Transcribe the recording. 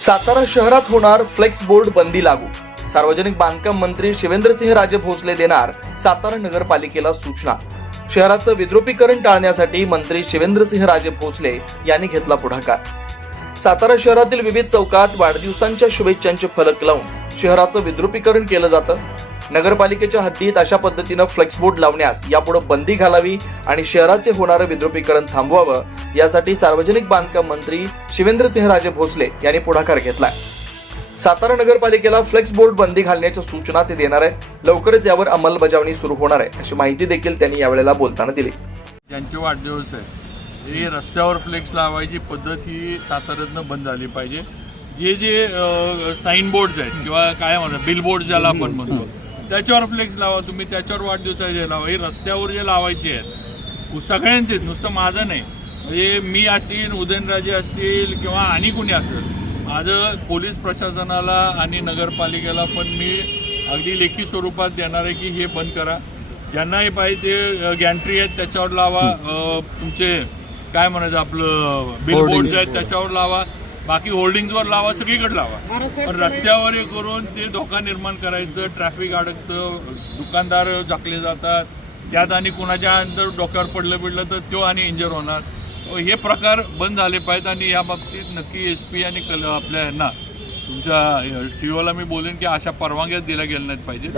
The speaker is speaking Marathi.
सातारा शहरात होणार फ्लेक्स बोर्ड बंदी लागू. सार्वजनिक बांधकाम मंत्री शिवेंद्रसिंह राजे भोसले देणार सातारा नगरपालिकेला सूचना. शहराचं विद्रुपीकरण टाळण्यासाठी मंत्री शिवेंद्रसिंह राजे भोसले यांनी घेतला पुढाकार. सातारा शहरातील विविध चौकात वाढदिवसांच्या शुभेच्छांचे फलक लावून शहराचं विद्रुपीकरण केलं जातं. नगरपालिकेच्या हद्दीत अशा पद्धतीनं फ्लेक्स बोर्ड लावण्यास यापुढे बंदी घालावी आणि शहराचे होणारं विद्रुपीकरण थांबवावं यासाठी सार्वजनिक बांधकाम मंत्री शिवेंद्रसिंह राजे भोसले यांनी पुढाकार घेतलाय. सातारा नगरपालिकेला फ्लेक्स बोर्ड बंदी घालण्याच्या सूचना ते देणार आहे. लवकरच यावर अंमलबजावणी सुरू होणार आहे अशी माहिती देखील त्यांनी यावेळेला बोलताना दिली. ज्यांचे वाढदिवस आहे हे रस्त्यावर फ्लेक्स लावायची पद्धत ही साताऱ्यातनं बंद झाली पाहिजे. जे जे साईन बोर्ड्स आहेत किंवा काय म्हणा बिल बोर्ड ज्याला आपण म्हणतो त्याच्यावर फ्लेक्स लावा तुम्ही त्याच्यावर वाढदिवसाचे लावा. हे रस्त्यावर जे लावायचे आहेत सगळ्यांचेच नुसतं माझं नाही. म्हणजे मी असतील उदयनराजे असतील किंवा आणि कुणी असेल आज पोलीस प्रशासनाला आणि नगरपालिकेला पण मी अगदी लेखी स्वरूपात देणार आहे की हे बंद करा. ज्यांनाही पाहिजे ते गॅन्ट्री आहेत त्याच्यावर लावा. तुमचे काय म्हणायचं आपलं बिल बोर्ड आहेत त्याच्यावर लावा. बाकी होल्डिंगवर लावा सगळीकडे लावा. पण रस्त्यावर हे करून ते धोका निर्माण करायचं ट्रॅफिक अडकतं दुकानदार झाकले जातात त्यात आणि कुणाच्या जर डोक्यावर पडलं बिडलं तर तो आणि इंजर होणार. हे प्रकार बंद झाले पाहिजेत आणि या बाबतीत नक्की एस पी आणि कल आपल्या यांना तुमच्या सीओला मी बोलेन की अशा परवानग्याच दिल्या गेल्या नाहीत पाहिजे